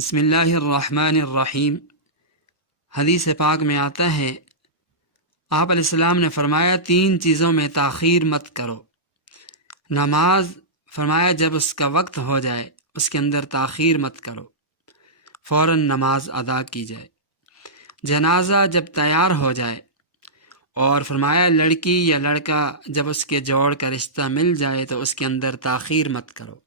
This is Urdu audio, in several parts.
بسم اللہ الرحمن الرحیم۔ حدیث پاک میں آتا ہے، آپ علیہ السلام نے فرمایا 3 چیزوں میں تاخیر مت کرو۔ نماز، فرمایا جب اس کا وقت ہو جائے اس کے اندر تاخیر مت کرو، فوراً نماز ادا کی جائے۔ جنازہ جب تیار ہو جائے، اور فرمایا لڑکی یا لڑکا جب اس کے جوڑ کا رشتہ مل جائے تو اس کے اندر تاخیر مت کرو۔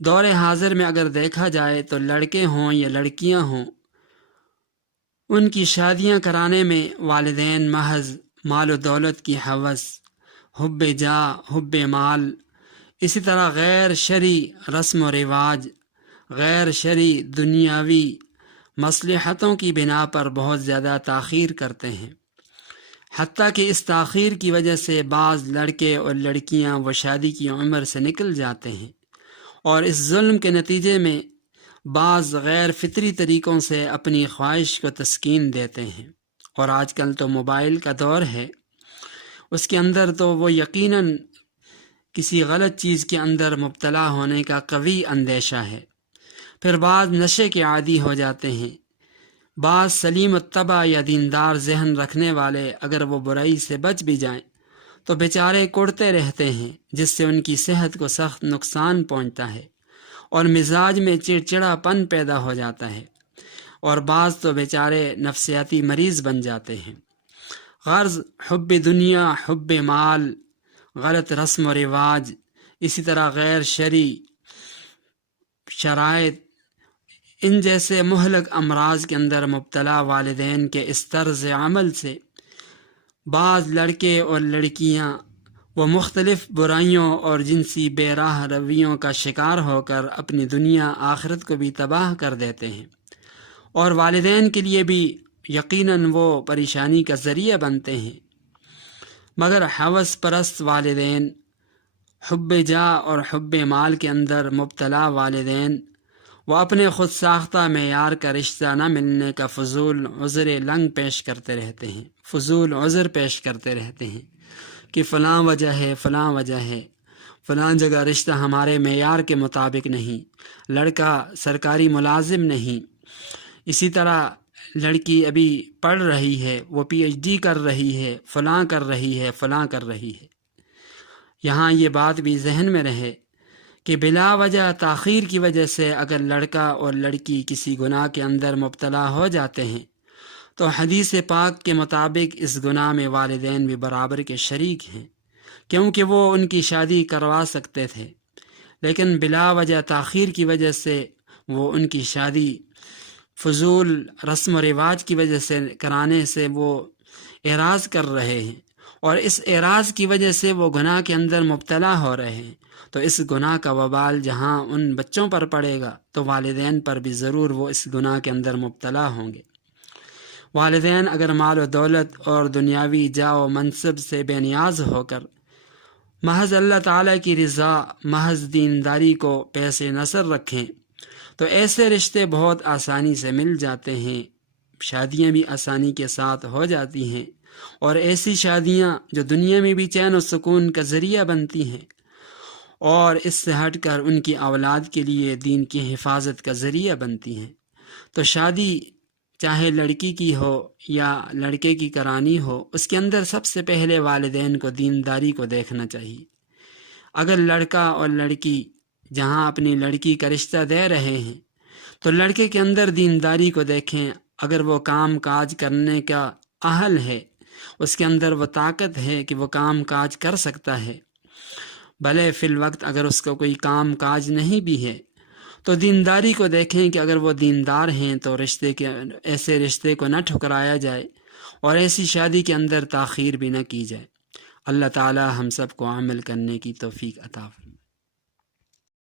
دور حاضر میں اگر دیکھا جائے تو لڑکے ہوں یا لڑکیاں ہوں، ان کی شادیاں کرانے میں والدین محض مال و دولت کی ہوس، حب جاہ، حب مال، اسی طرح غیر شرعی رسم و رواج، غیر شرعی دنیاوی مصلحتوں کی بنا پر بہت زیادہ تاخیر کرتے ہیں، حتیٰ کہ اس تاخیر کی وجہ سے بعض لڑکے اور لڑکیاں وہ شادی کی عمر سے نکل جاتے ہیں، اور اس ظلم کے نتیجے میں بعض غیر فطری طریقوں سے اپنی خواہش کو تسکین دیتے ہیں۔ اور آج کل تو موبائل کا دور ہے، اس کے اندر تو وہ یقیناً کسی غلط چیز کے اندر مبتلا ہونے کا قوی اندیشہ ہے۔ پھر بعض نشے کے عادی ہو جاتے ہیں۔ بعض سلیم الطبع یا دیندار ذہن رکھنے والے اگر وہ برائی سے بچ بھی جائیں تو بیچارے کڑتے رہتے ہیں، جس سے ان کی صحت کو سخت نقصان پہنچتا ہے اور مزاج میں چڑچڑا پن پیدا ہو جاتا ہے، اور بعض تو بیچارے نفسیاتی مریض بن جاتے ہیں۔ غرض حب دنیا، حب مال، غلط رسم و رواج، اسی طرح غیر شرعی شرائط، ان جیسے مہلک امراض کے اندر مبتلا والدین کے اس طرز عمل سے بعض لڑکے اور لڑکیاں وہ مختلف برائیوں اور جنسی بے راہ رویوں کا شکار ہو کر اپنی دنیا آخرت کو بھی تباہ کر دیتے ہیں، اور والدین کے لیے بھی یقیناً وہ پریشانی کا ذریعہ بنتے ہیں۔ مگر ہوس پرست والدین، حب جاہ اور حب مال کے اندر مبتلا والدین، وہ اپنے خود ساختہ معیار کا رشتہ نہ ملنے کا فضول عذر لنگ پیش کرتے رہتے ہیں، فضول عذر پیش کرتے رہتے ہیں کہ فلاں وجہ ہے، فلاں وجہ ہے، فلاں جگہ رشتہ ہمارے معیار کے مطابق نہیں، لڑکا سرکاری ملازم نہیں، اسی طرح لڑکی ابھی پڑھ رہی ہے، وہ PhD کر رہی ہے، فلاں کر رہی ہے، فلاں کر رہی ہے۔ یہاں یہ بات بھی ذہن میں رہے کہ بلا وجہ تاخیر کی وجہ سے اگر لڑکا اور لڑکی کسی گناہ کے اندر مبتلا ہو جاتے ہیں تو حدیث پاک کے مطابق اس گناہ میں والدین بھی برابر کے شریک ہیں، کیونکہ وہ ان کی شادی کروا سکتے تھے، لیکن بلا وجہ تاخیر کی وجہ سے وہ ان کی شادی فضول رسم و رواج کی وجہ سے کرانے سے وہ اعراض کر رہے ہیں، اور اس اعراض کی وجہ سے وہ گناہ کے اندر مبتلا ہو رہے ہیں، تو اس گناہ کا وبال جہاں ان بچوں پر پڑے گا تو والدین پر بھی ضرور وہ اس گناہ کے اندر مبتلا ہوں گے۔ والدین اگر مال و دولت اور دنیاوی جاہ و منصب سے بے نیاز ہو کر محض اللہ تعالیٰ کی رضا، محض دینداری کو پیش نظر رکھیں تو ایسے رشتے بہت آسانی سے مل جاتے ہیں، شادیاں بھی آسانی کے ساتھ ہو جاتی ہیں، اور ایسی شادیاں جو دنیا میں بھی چین و سکون کا ذریعہ بنتی ہیں، اور اس سے ہٹ کر ان کی اولاد کے لیے دین کی حفاظت کا ذریعہ بنتی ہیں۔ تو شادی چاہے لڑکی کی ہو یا لڑکے کی کرانی ہو، اس کے اندر سب سے پہلے والدین کو دینداری کو دیکھنا چاہیے۔ اگر لڑکا اور لڑکی جہاں اپنی لڑکی کا رشتہ دے رہے ہیں تو لڑکے کے اندر دینداری کو دیکھیں، اگر وہ کام کاج کرنے کا اہل ہے، اس کے اندر وہ طاقت ہے کہ وہ کام کاج کر سکتا ہے، بھلے فی الوقت اگر اس کو کوئی کام کاج نہیں بھی ہے تو دینداری کو دیکھیں کہ اگر وہ دیندار ہیں تو ایسے رشتے کو نہ ٹھکرایا جائے اور ایسی شادی کے اندر تاخیر بھی نہ کی جائے۔ اللہ تعالی ہم سب کو عمل کرنے کی توفیق عطا فرمائے۔